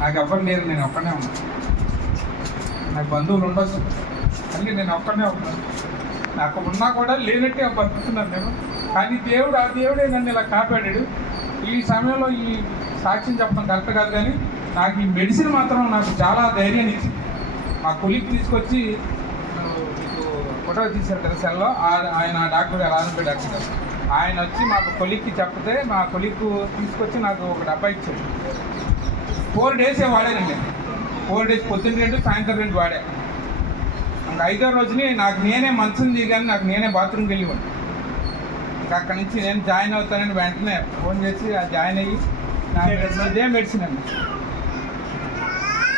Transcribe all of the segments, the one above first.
నాకు ఎవ్వరు లేరు, నేను ఒక్కనే ఉన్నాను. నాకు బంధువులు ఉండొచ్చు కానీ నేను ఒక్కనే ఉన్నాను. నాకు ఉన్నా కూడా లేనట్టే బతుకుతున్నాను నేను. కానీ దేవుడు, ఆ దేవుడే నన్ను ఇలా కాపాడాడు. ఈ సమయంలో ఈ సాక్ష్యం చెప్పడం కరెక్ట్ కాదు, కానీ నాకు ఈ మెడిసిన్ మాత్రం నాకు చాలా ధైర్యాన్ని ఇచ్చింది. మా కొలిక్ తీసుకొచ్చి ఫోటో తీశారు కదా సెల్లో, ఆయన డాక్టర్ గారు, రాజంపేట డాక్టర్ గారు, ఆయన వచ్చి మా కొలిక్కి చెప్తే మా కొలిక్ తీసుకొచ్చి నాకు ఒక డబ్బా ఇచ్చాడు. 4 days వాడానండి. 4 days పొద్దున్న 2 సాయంత్రం 2 వాడా. ఇంకా 5వ రోజుని నాకు నేనే మంచం దిగాను, నాకు నేనే బాత్రూమ్కి వెళ్ళివ్వండి. ఇంకా అక్కడి నుంచి నేను జాయిన్ అవుతానని వెంటనే ఫోన్ చేసి జాయిన్ అయ్యి ఇదే మెడిసిన్ అండి,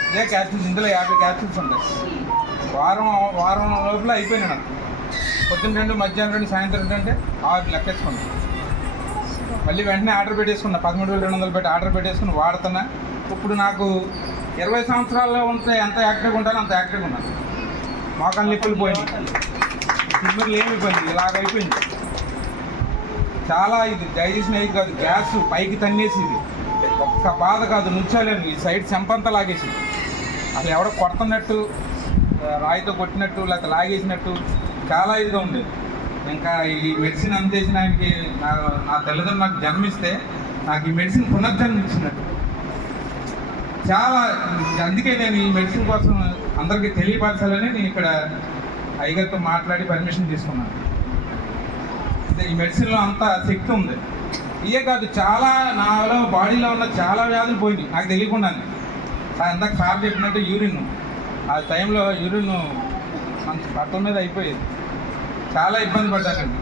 ఇదే క్యాప్సూల్స్. ఇందులో 50 క్యాప్సూల్స్ ఉంటాయి. వారం లోపల అయిపోయినాయి నాకు. పొద్దున్న 2, మధ్యాహ్నం 2, సాయంత్రం 2 అంటే 6 లెక్కేసుకున్నాను. మళ్ళీ వెంటనే ఆర్డర్ పెట్టేసుకున్నా, 13,200 పెట్టి ఆర్డర్ పెట్టేసుకుని వాడుతున్నా. ఇప్పుడు నాకు 20 సంవత్సరాల్లో ఉంటే ఎంత యాక్టివ్గా ఉంటానో అంత యాక్టివ్గా ఉన్నాను. మోకాలు నిప్పులు పోయింది, తిమ్మర్లు ఏమైపోయింది, ఇలాగైపోయింది. చాలా ఇది డైజెషన్ అయ్యి కాదు, గ్యాస్ పైకి తన్నేసి, ఇది ఒక్క బాధ కాదు, నుంచోలేను. ఈ సైడ్ చెంపంతా లాగేసి, అసలు ఎవడో కొడుతున్నట్టు, రాయితో కొట్టినట్టు, లేకపోతే లాగేసినట్టు చాలా ఇదిగా ఉండేది. ఇంకా ఈ మెడిసిన్ అందేసిన ఆయనకి నా తల్లిదండ్రులు నాకు జన్మిస్తే నాకు ఈ మెడిసిన్ పునర్జన్మ ఇచ్చినట్టు చాలా. అందుకే నేను ఈ మెడిసిన్ కోసం అందరికీ తెలియపరచాలని నేను ఇక్కడ అయ్యగారితో మాట్లాడి పర్మిషన్ తీసుకున్నాను. ఈ మెడిసిన్లో అంత శక్తి ఉంది. ఇవే కాదు, చాలా నాలో బాడీలో ఉన్న చాలా వ్యాధులు పోయినాయి నాకు తెలియకుండానే. ఇందాక సార్ చెప్పినట్టు యూరిన్, ఆ టైంలో యూరిన్ మంచి బట్టల మీద అయిపోయేది. చాలా ఇబ్బంది పడ్డానండి,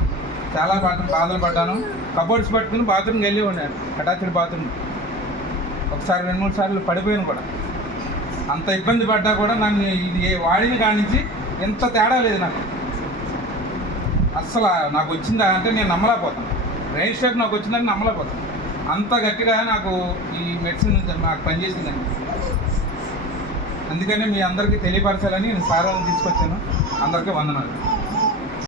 చాలా బాధలు పడ్డాను. కబోర్డ్స్ పట్టుకుని బాత్రూమ్కి వెళ్ళి ఉన్నాను, అటాచ్డ్ బాత్రూమ్. ఒకసారి 2-3 సార్లు పడిపోయాను కూడా. అంత ఇబ్బంది పడ్డా కూడా నన్ను ఇది వాడిన కాడి నుంచి ఎంత తేడా లేదు నాకు. అస్సలు నాకు వచ్చిందా అంటే నేను నమ్మలేకపోతాను. బ్రెయిన్ స్ట్రోక్ నాకు వచ్చిందని నమ్మలేకపోతాను. అంత గట్టిగా నాకు ఈ మెడిసిన్ నాకు పనిచేసిందండి. అందుకనే మీ అందరికీ తెలియపరచాలని నేను సారాన్ని తీసుకొచ్చాను. అందరికీ వందనాలు.